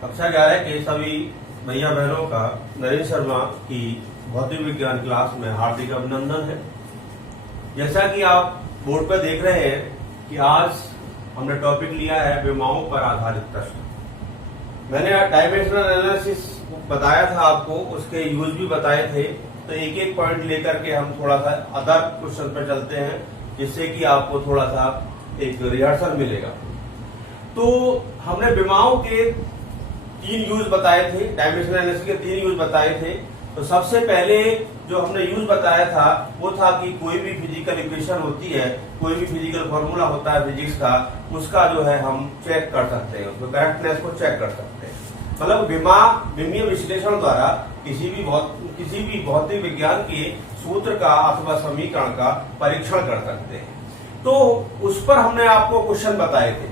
कक्षा 11 के सभी भैया बहनों का नरेंद्र शर्मा की भौतिक विज्ञान क्लास में हार्दिक अभिनंदन है। जैसा कि आप बोर्ड पर देख रहे हैं कि आज हमने टॉपिक लिया है विमाओं पर आधारित प्रश्न। मैंने डायमेंशनल एनालिसिस बताया था आपको, उसके यूज भी बताए थे, तो एक एक पॉइंट लेकर के हम थोड़ा सा अदर क्वेश्चन पर चलते हैं, जिससे कि आपको थोड़ा सा एक रिहर्सल मिलेगा। तो हमने विमाओं के 3 यूज बताए थे, डायमेंशनल एनालिसिस के 3 यूज बताए थे। तो सबसे पहले जो हमने यूज बताया था वो था कि कोई भी फिजिकल इक्वेशन होती है, कोई भी फिजिकल फॉर्मूला होता है फिजिक्स का, उसका जो है हम चेक कर सकते हैं, उसको करेक्टनेस को चेक कर सकते हैं। मतलब विमीय विश्लेषण द्वारा किसी भी भौतिक विज्ञान के सूत्र का अथवा समीकरण का परीक्षण कर सकते हैं। तो उस पर हमने आपको क्वेश्चन बताए थे,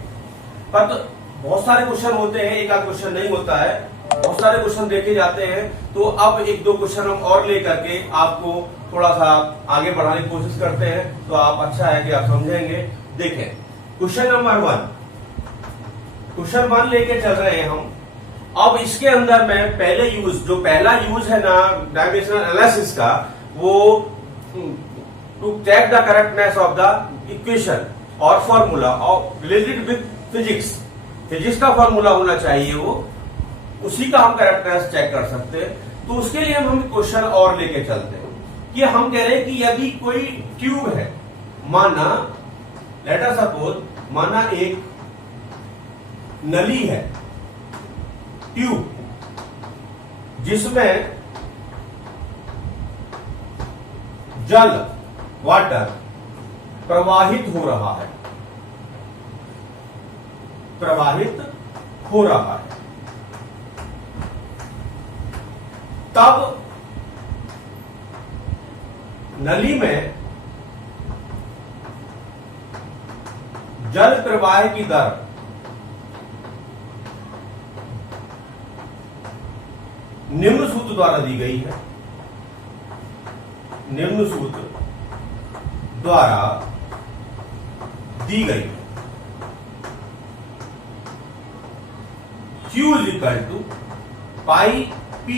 पर तो बहुत सारे क्वेश्चन होते हैं, एक आध क्वेश्चन नहीं होता है, बहुत सारे क्वेश्चन देखे जाते हैं। तो अब 1-2 क्वेश्चन हम और लेकर के आपको थोड़ा सा आगे बढ़ाने की कोशिश करते हैं, तो आप अच्छा है कि आप समझेंगे। देखें क्वेश्चन नंबर 1 लेके चल रहे हैं हम। अब इसके अंदर में पहला यूज है ना डायमेंशनल एनालिसिस का, वो to check the correctness of the equation और formula of related with physics का फॉर्मूला होना चाहिए, वो उसी का हम करेक्टनेस चेक कर सकते हैं। तो उसके लिए हम क्वेश्चन और लेके चलते हैं कि हम कह रहे हैं कि यदि कोई ट्यूब है, माना लेट अस सपोज, माना एक नली है, ट्यूब, जिसमें जल वाटर प्रवाहित हो रहा है, तब नली में जल प्रवाह की दर निम्न सूत्र द्वारा दी गई है। Q is equal to pi P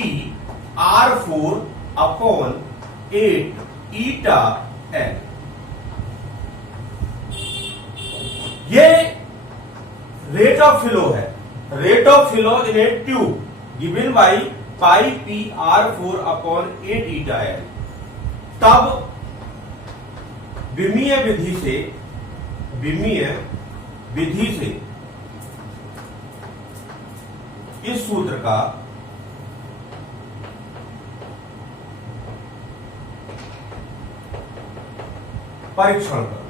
R4 upon 8 eta L। ये रेट ऑफ फ्लो है, rate of flow in a tube given by pi P R4 upon 8 eta L। तब विमीय विधि से इस सूत्र का परीक्षण करो।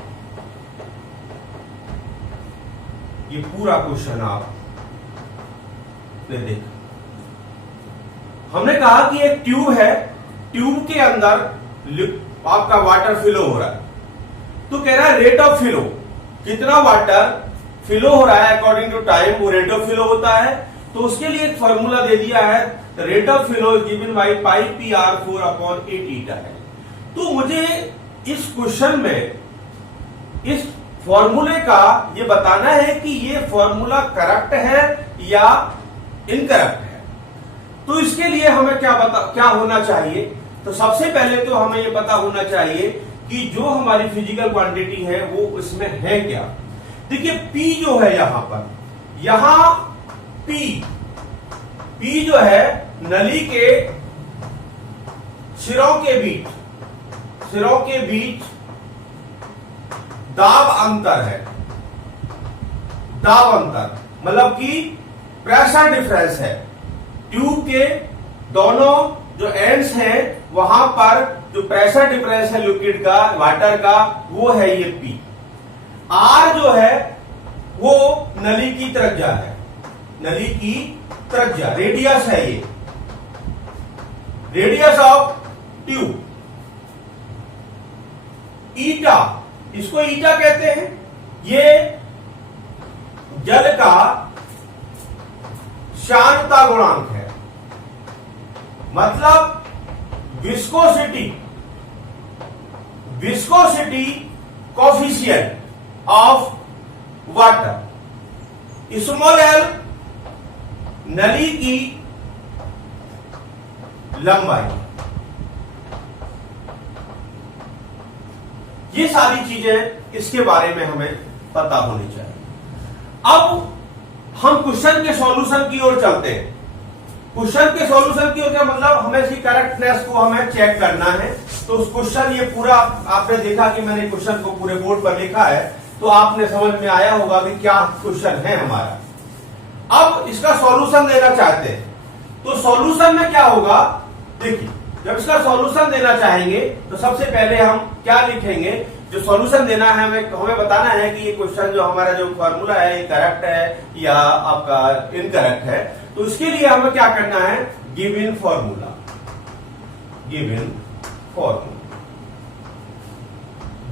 ये पूरा क्वेश्चन आपने देखा। हमने कहा कि एक ट्यूब है, ट्यूब के अंदर आपका वाटर फ्लो हो रहा है, तो कह रहा है रेट ऑफ फ्लो, कितना वाटर फ्लो हो रहा है अकॉर्डिंग टू टाइम, वो रेट ऑफ फ्लो होता है। तो उसके लिए एक फॉर्मूला दे दिया है, rate of flow is given by pi P R4 upon 8 eta है। तो मुझे इस क्वेश्चन में इस फॉर्मूले का ये बताना है कि ये फॉर्मूला करेक्ट है या इनकरेक्ट है। तो इसके लिए हमें क्या होना चाहिए? तो सबसे पहले तो हमें ये पता होना चाहिए कि जो हमारी फिजिकल क्वांटिटी है वो इसमें है क्या। देखिए P जो है यहां P जो है नली के सिरों के बीच दाब अंतर है, मतलब कि प्रेशर डिफरेंस है। ट्यूब के दोनों जो एंड्स हैं वहां पर जो प्रेशर डिफरेंस है लिक्विड का, वाटर का, वो है ये P। R जो है वो नली की त्रिज्या, रेडियस है, ये रेडियस ऑफ ट्यूब। ईटा, इसको ईटा कहते हैं, ये जल का शांतता गुणांक है, मतलब viscosity coefficient of water. Small L नली की लंबाई। ये सारी चीजें इसके बारे में हमें पता होनी चाहिए। अब हम क्वेश्चन के सॉल्यूशन की ओर चलते हैं। क्वेश्चन के सॉल्यूशन की ओर क्या मतलब, हमें इसकी करेक्टनेस को हमें चेक करना है। तो उस क्वेश्चन ये पूरा आपने देखा कि मैंने क्वेश्चन को पूरे बोर्ड पर लिखा है, तो आपने समझ में आया होगा कि क्या क्वेश्चन है हमारा। अब इसका सॉल्यूशन देना चाहते हैं, तो सॉल्यूशन में क्या होगा, देखिए जब इसका सॉल्यूशन देना चाहेंगे तो सबसे पहले हम क्या लिखेंगे, जो सॉल्यूशन देना है हमें बताना है कि ये क्वेश्चन जो हमारा जो फॉर्मूला है ये करेक्ट है या आपका इनकरेक्ट है। तो इसके लिए हमें क्या करना है, गिवन फॉर्मूला, गिवन फॉर्मूला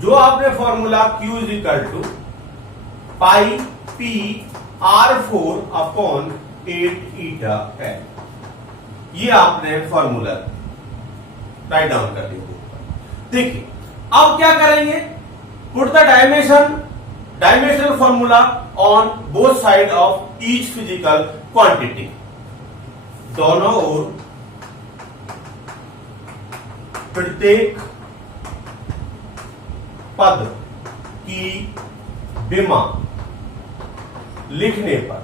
जो आपने formula Q is equal to pi P R4 upon 8 eta है। ये आपने फॉर्मूला राइट डाउन कर दीजिए। देखिए अब क्या करेंगे, put the dimensional formula on both side of each physical quantity. दोनों ओर प्रत्येक पद की विमा लिखने पर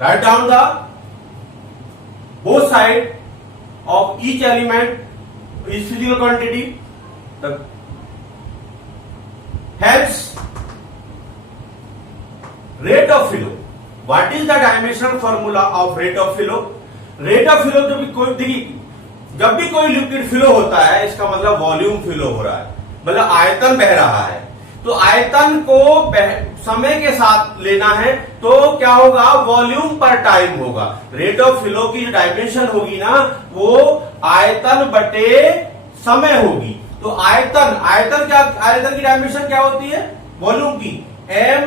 write down the both side of each element is physical quantity. Hence, rate of flow. What is the dimensional formula of rate of flow? Rate of flow जब भी कोई लिक्विड फ्लो होता है, इसका मतलब वॉल्यूम फ्लो हो रहा है, मतलब आयतन बह रहा है। तो आयतन को समय के साथ लेना है, तो क्या होगा, वॉल्यूम पर टाइम होगा। रेट ऑफ फ्लो की जो डायमेंशन होगी ना, वो आयतन बटे समय होगी। तो आयतन की डायमेंशन क्या होती है, वॉल्यूम की एल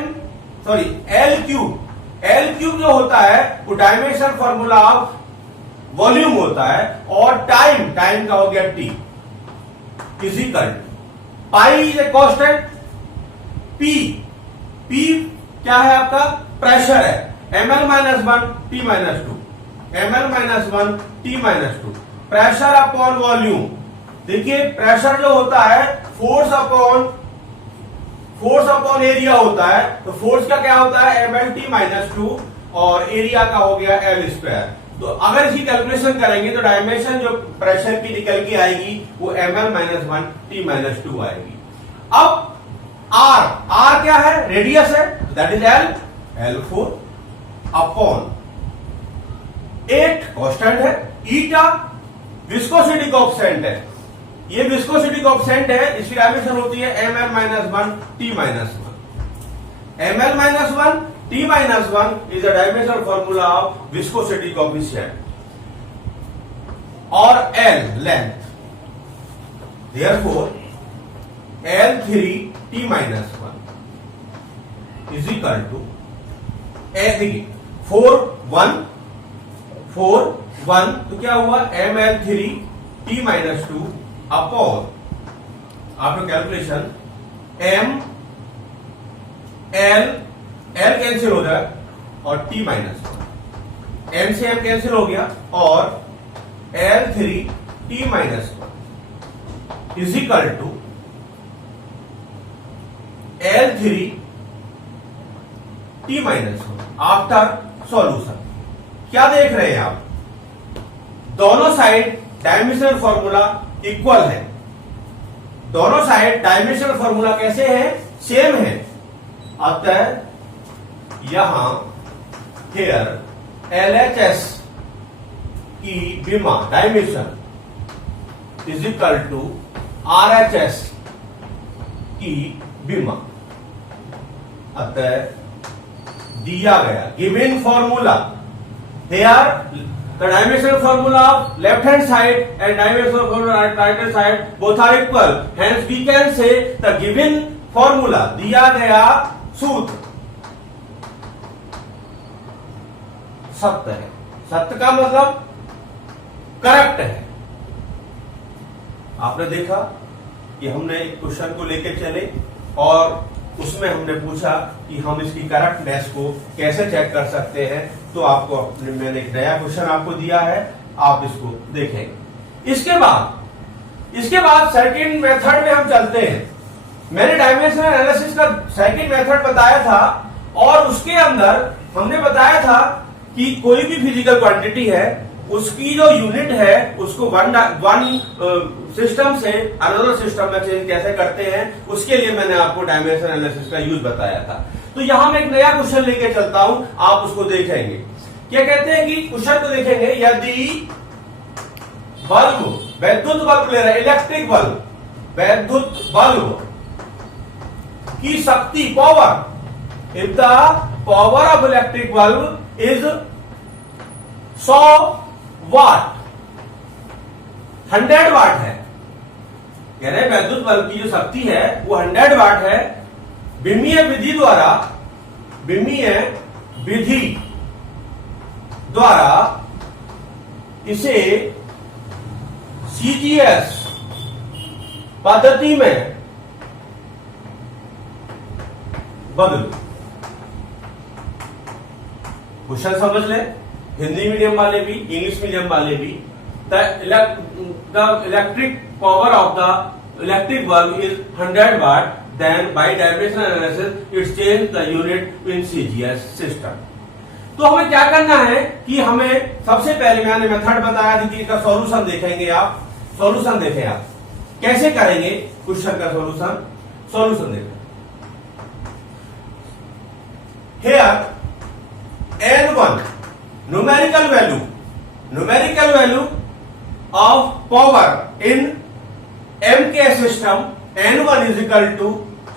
क्यूब जो होता है वो डायमेंशन फॉर्मूला ऑफ वॉल्यूम होता है। और टाइम का हो गया T physical, pi is a constant, P क्या है आपका, प्रेशर है, ml minus 1 T minus 2, ml minus 1 T minus 2, pressure upon volume. देखिए प्रेशर जो होता है फोर्स अपॉन एरिया होता है, तो फोर्स का क्या होता है ml T माइनस 2 और एरिया का हो गया L स्क्वायर। तो अगर इसकी कैलकुलेशन करेंगे तो डायमेंशन जो प्रेशर की निकल के आएगी वो ml माइनस 1 T माइनस 2 आएगी। अब R क्या है, रेडियस है, that is L4 upon 8 constant है, ईटा विस्कोसिटी कोएफिशिएंट है, ये विस्कोसिटी कोएफिशिएंट है, इसकी डायमेंशन होती है ml minus 1 T minus 1। ml minus 1 T minus 1 is the dimensional formula of viscosity coefficient. और L length, therefore L3 T minus 1 is equal to 4 1 तो क्या हुआ ml3 T minus 2 upon after calculation L cancel हो जाए और T minus 1, M से M cancel हो गया और L3 T minus 1 is equal to L3 T minus 1 after solution. क्या देख रहे हैं आप, दोनों साइड डायमेंशनल फॉर्मूला इक्वल है, दोनों साइड डायमेंशनल फॉर्मूला कैसे है, सेम है। अतः यहां हेयर LHS की विमा dimension is equal to RHS की विमा। अतः दिया गया given formula here the dimensional formula of left hand side and dimensional formula right hand side both are equal, hence we can say the given formula, दिया गया सूत्र सत्य है। सत्य का मतलब करेक्ट है। आपने देखा कि हमने एक क्वेश्चन को लेकर चले और उसमें हमने पूछा कि हम इसकी करेक्टनेस को कैसे चेक कर सकते हैं, तो आपको मैंने एक नया क्वेश्चन आपको दिया है, आप इसको देखेंगे। इसके बाद सेकंड मेथड में हम चलते हैं। मैंने डायमेंशनल एनालिसिस का सेकंड मेथड बताया था और उसके अंदर हमने बताया था कि कोई भी फिजिकल क्वांटिटी है उसकी जो यूनिट है उसको वन सिस्टम से अनदर सिस्टम में चेंज कैसे करते हैं, उसके लिए मैंने आपको डायमेंशनल एनालिसिस का यूज बताया था। तो यहां मैं एक नया क्वेश्चन लेके चलता हूं, आप उसको देखेंगे। क्या कहते हैं कि क्वेश्चन को देखेंगे, यदि बल्ब वैद्युत बल्ब ले रहे, इलेक्ट्रिक बल्ब, वैद्युत बल्ब की शक्ति power, if the power of electric bulb is 100 वाट, 100 वाट है, कह रहे वैद्युत बल्ब की जो शक्ति है वो 100 वाट है। विमीय विधि द्वारा इसे सीजीएस पद्धति में बदलो। क्वेश्चन समझ ले, हिंदी मीडियम वाले भी, इंग्लिश मीडियम वाले भी। The electric power of the electric bulb is 100 watt, then by dimensional analysis it change the unit in CGS system। तो हमें क्या करना है कि हमें सबसे पहले मैंने मेथड बताया था कि इसका सॉल्यूशन देखेंगे आप। सॉल्यूशन देखें आप कैसे करेंगे क्वेश्चन का सॉल्यूशन देखें। Here N1 numerical value of power in MK system, N1 is equal to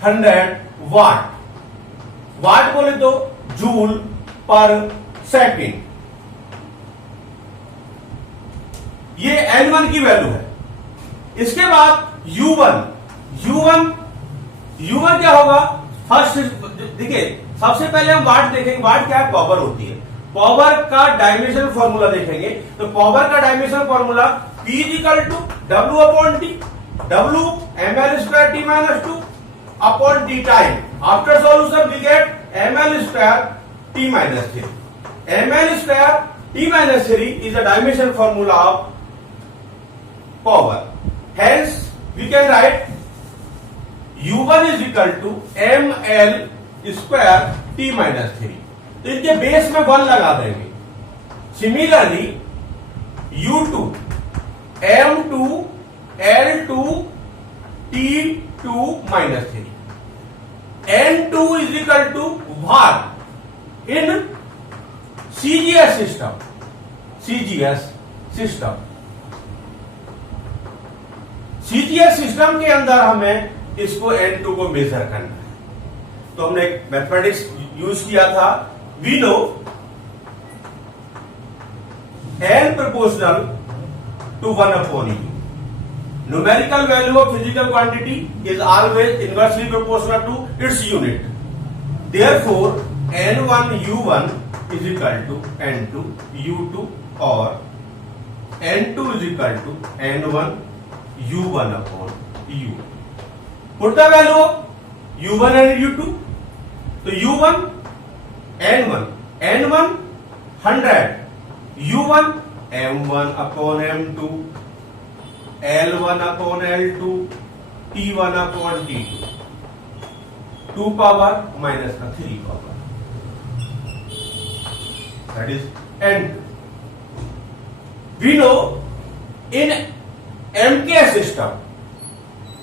100 watt। वाट बोले तो जूल पर सेकेंड, ये N1 की वैल्यू है। इसके बाद U1 क्या होगा, फर्स्ट देखिए सबसे पहले हम वाट देखेंगे। वाट क्या है, पावर होती है। पावर का डायमेंशनल फॉर्मूला देखेंगे, तो पावर का dimensional formula P is equal to W upon T, W ml square T minus 2 upon T time. After solution we get ml square T minus 3। ml square T minus 3 is the dimensional formula of power. Hence we can write U1 is equal to ml square T minus 3। तो इनके base में 1 लगा देंगे। Similarly U2 M2 L2 T2 minus 3, N2 is equal to watt in CGS system के अंदर हमें इसको N2 को मेजर करना है। तो हमने एक मैथमेटिक्स यूज किया था। We know N proportional to 1 upon E। Numerical value of physical quantity is always inversely proportional to its unit। Therefore, N1 U1 is equal to N2 U2 or N2 is equal to N1 U1 upon U। Put the value of U1 and U2। तो U1 N1 100, U1 M1 upon M2, L1 upon L2, T1 upon T2, 2 power minus का 3 power, that is N2। We know in MK system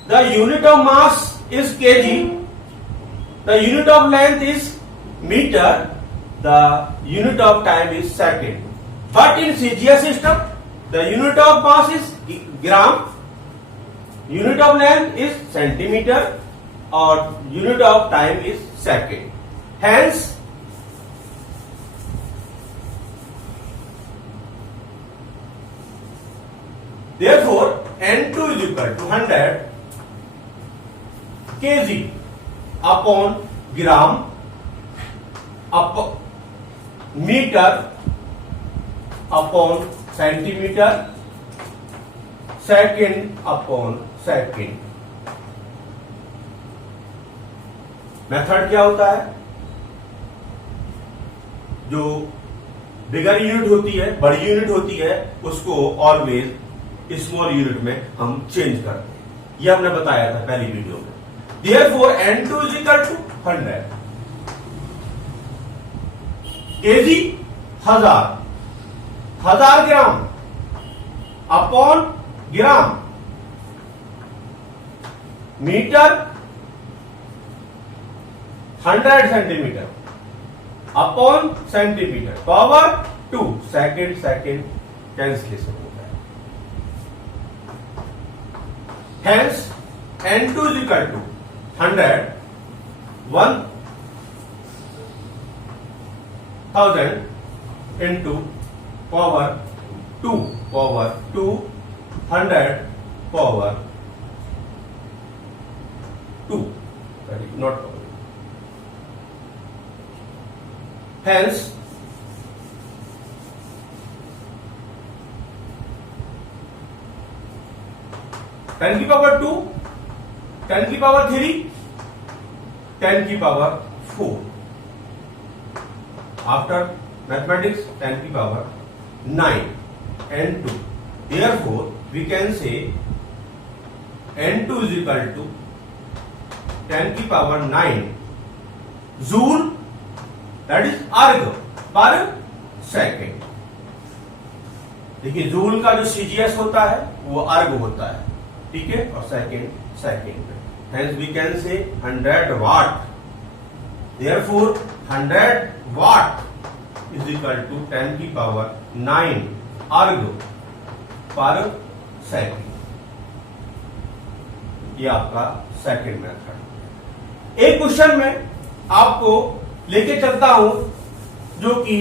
the unit of mass is kg, the unit of length is meter, the unit of time is second। But in CGS system the unit of mass is gram, unit of length is centimeter or unit of time is second। Hence therefore N2 is equal to 100 kg upon gram upon meter upon centimeter, second upon second। Method क्या होता है, जो bigger unit होती है, बड़ी unit होती है, उसको ऑलवेज स्मॉल यूनिट में हम चेंज करते हैं। यह हमने बताया था पहली वीडियो में। Therefore, N2 is equal to 100 kg, 1000 gram upon gram, metre 100 centimetre upon centimetre, power 2, second cancellation होता है। Hence N2 is equal to 100, 1000 into power 2, 100 power 2, not power. Hence, ten की पावर 2, 10 की पावर 3, 10 की power 4. After mathematics, 10 की power 9, N2. Therefore, we can say N2 is equal to 10 की power 9 joule, that is अर्ग पर second. देखिए joule का जो सीजीएस होता है वो अर्ग होता है, ठीक है, और second. Hence we can say 100 watt. Therefore 100 watt is equal to 10 की पावर 9 अर्ग पर सेकेंड। ये आपका सेकेंड मेथड। एक क्वेश्चन में आपको लेके चलता हूं जो कि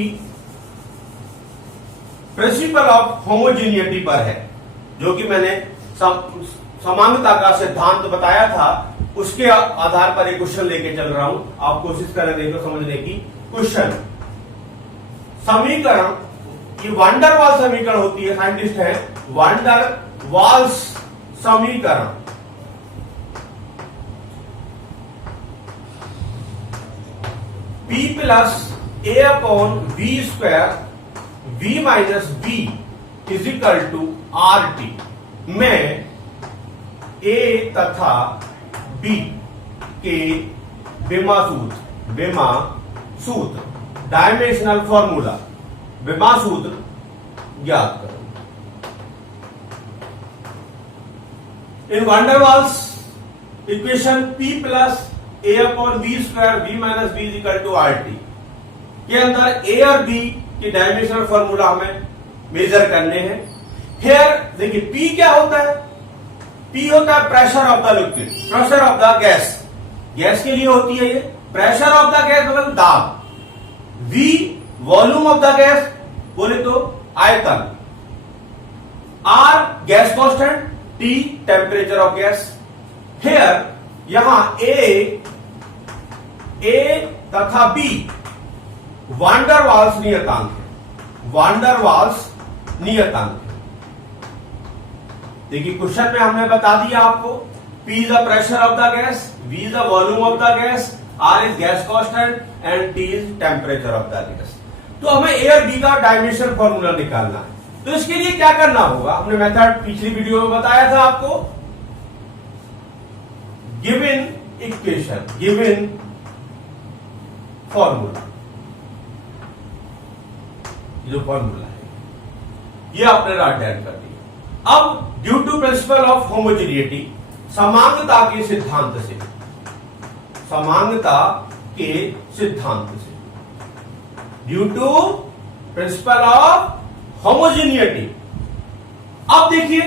प्रिंसिपल ऑफ होमोजीनियटी पर है, जो कि मैंने समांगता का सिद्धांत बताया था, उसके आधार पर एक क्वेश्चन लेके चल रहा हूं। आप कोशिश करें देखो समझने की। क्वेश्चन समीकरण, ये वांडर वाल समीकरण होती है, साइंटिस्ट है वांडर वाल्स समीकरण। P plus A upon V square V minus B is equal to RT में A तथा B के बेमा सूत्र डायमेंशनल फॉर्मूला बेमा सूत्र ज्ञात करो। In van der Waals equation P plus A upon B square V minus B is equal to RT के अंदर A और B के डायमेंशनल फॉर्मूला हमें मेजर करने हैं। हियर देखिए P क्या होता है? P होता है pressure of the liquid, pressure of the gas, gas के लिए होती है ये। प्रेशर ऑफ द गैस मतलब दाब। V volume of the gas बोले तो आयतन। R gas constant, T temperature of gas. Here यहां A तथा B वांडरवाल्स नियतांक है, वांडरवाल्स नियतांक। देखिए क्वेश्चन में हमने बता दिया आपको, P is the pressure of the gas, V is the volume of the gas, R is gas constant and T is temperature of the gas. तो हमें A और B का डायमेंशन फॉर्मूला निकालना है। तो इसके लिए क्या करना होगा? हमने मेथड पिछली वीडियो में बताया था आपको। गिवन इक्वेशन, गिवन फॉर्मूला, जो फॉर्मूला है ये आपने राइट डाउन कर दिया। अब ड्यू टू प्रिंसिपल ऑफ होमोजीनियटी, समांगता के सिद्धांत से, समांगता के सिद्धांत से, ड्यू टू प्रिंसिपल ऑफ होमोजीनियटी। अब देखिए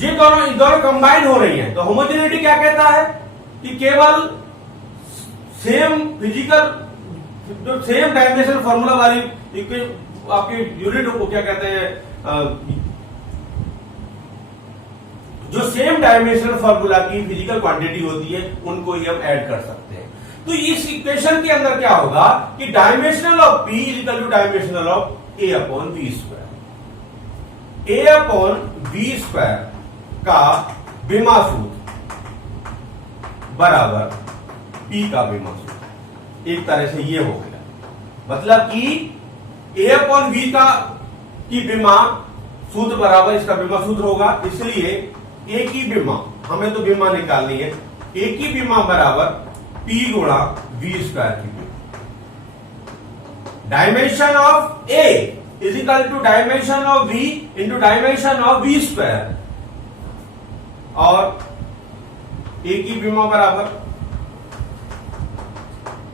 ये दोनों कंबाइन हो रही हैं, तो होमोजीनियटी क्या कहता है कि केवल सेम फिजिकल, जो सेम डायमेंशन फॉर्मूला वाली आपके यूनिट को क्या कहते हैं, जो सेम डायमेंशनल फॉर्मूला की फिजिकल क्वांटिटी होती है उनको ही हम ऐड कर सकते हैं। तो इस इक्वेशन के अंदर क्या होगा कि dimensional of P is equal two dimensional of A upon V square. A upon V square का बेमा सूत्र बराबर P का बेमा सूत्र। एक तरह से ये हो गया। मतलब कि A अपॉन V की विमा सूत्र बराबर इसका विमा सूत्र होगा, इसलिए A की विमा, हमें तो विमा निकालनी है, A की विमा बराबर P गुणा V स्क्वायर की विमा। Dimension of A is equal to dimension of V into dimension of V square, और A की विमा बराबर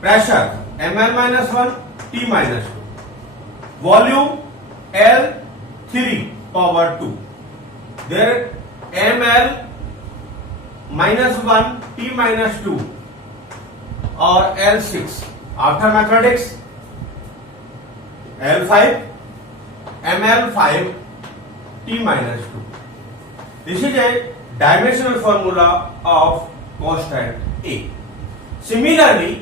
pressure ml-1 T-2, volume L3 power 2, there ml-1 T-2 और L6 after mathematics L5 ml-5 T-2. This is a dimensional formula of constant A. Similarly,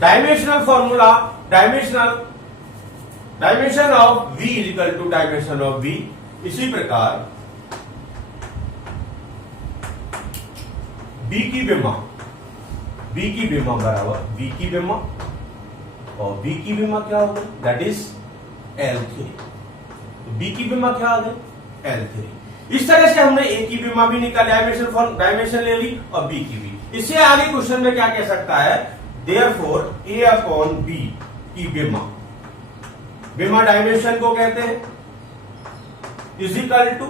dimensional formula, dimension of V is equal to dimension of V. इसी प्रकार B की विमा बराबर V की विमा, और B की विमा क्या होगी, दैट इज L3। तो B की विमा क्या आ गई, L3। इस तरह से हमने A की विमा भी निकाली, डायमेंशन ले ली, और B की भी। इससे आगे क्वेश्चन में क्या कह सकता है, देयरफॉर A अपॉन B की विमा डायमेंशन को कहते हैं is equal to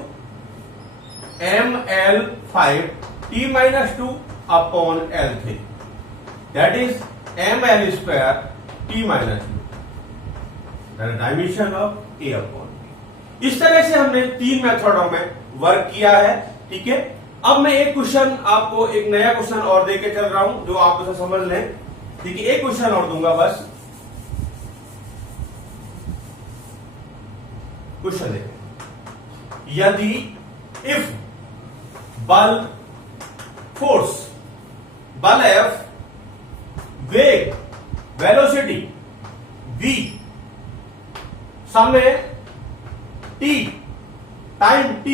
ml-5 T-2 upon L3, that is ml square T-2, dimension of A upon B। इस तरह से हमने 3 मेथडों में वर्क किया है, ठीक है। अब मैं एक क्वेश्चन आपको, एक नया क्वेश्चन और देके चल रहा हूं, जो आप उसे समझ लें, ठीक है। एक क्वेश्चन और दूंगा बस, क्वेश्चन देखें। यदि इफ बल F, वेग वेलोसिटी V, समय T, टाइम T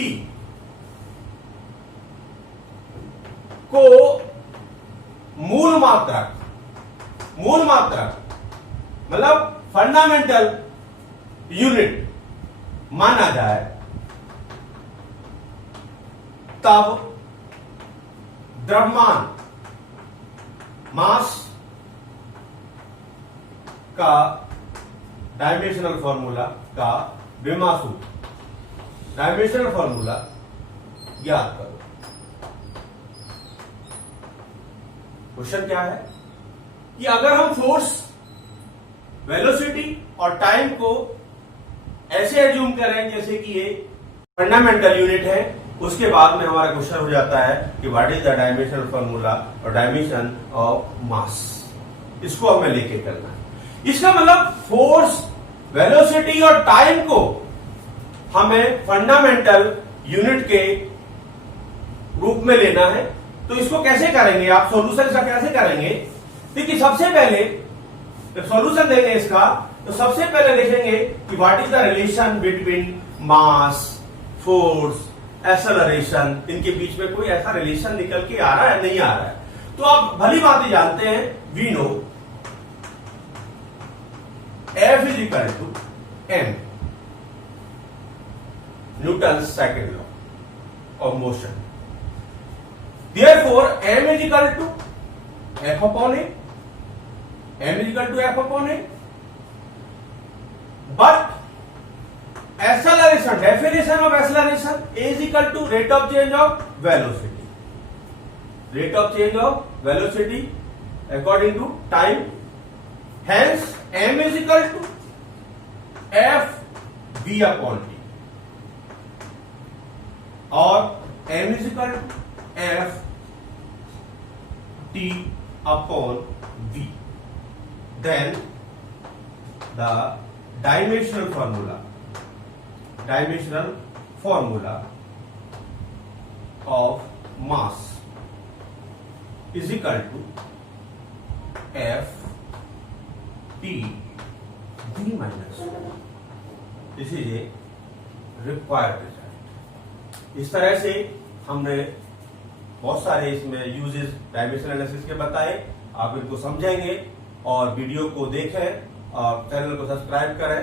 को मूल मात्रक मतलब फंडामेंटल यूनिट माना जाए, तब द्रव्यमान मास का डायमेंशनल फॉर्मूला का विमा सूत्र, डायमेंशनल फॉर्मूला याद करो। क्वेश्चन क्या है कि अगर हम फोर्स, वेलोसिटी और टाइम को ऐसे एज्यूम करें जैसे कि ये फंडामेंटल यूनिट है, उसके बाद में हमारा क्वेश्चन हो जाता है कि what is the dimensional formula और डायमेंशन ऑफ मास, इसको हमें लेके चलना है। इसका मतलब फोर्स, वेलोसिटी और टाइम को हमें फंडामेंटल यूनिट के रूप में लेना है। तो इसको कैसे करेंगे आप, सॉल्यूशन इसका कैसे करेंगे? देखिए, सबसे पहले जब सॉल्यूशन देंगे इसका, तो सबसे पहले देखेंगे कि what is the relation between mass, force, acceleration, इनके बीच में कोई ऐसा रिलेशन निकल के आ रहा है, नहीं आ रहा है। तो आप भली बात जानते हैं, we know F is equal to m, Newton second law of motion. Therefore, m is equal to f upon a. M is equal to f upon a. But acceleration, definition of acceleration, A is equal to rate of change of velocity. Rate of change of velocity according to time. Hence, m is equal to f v upon t, or m is equal to f t upon v. Then the dimensional formula of mass is equal to f t v minus 1. This is a required result. इस तरह से हमने बहुत सारे इसमें uses dimensional analysis के बताए, आप इनको समझेंगे और वीडियो को देखें और चैनल को सब्सक्राइब करें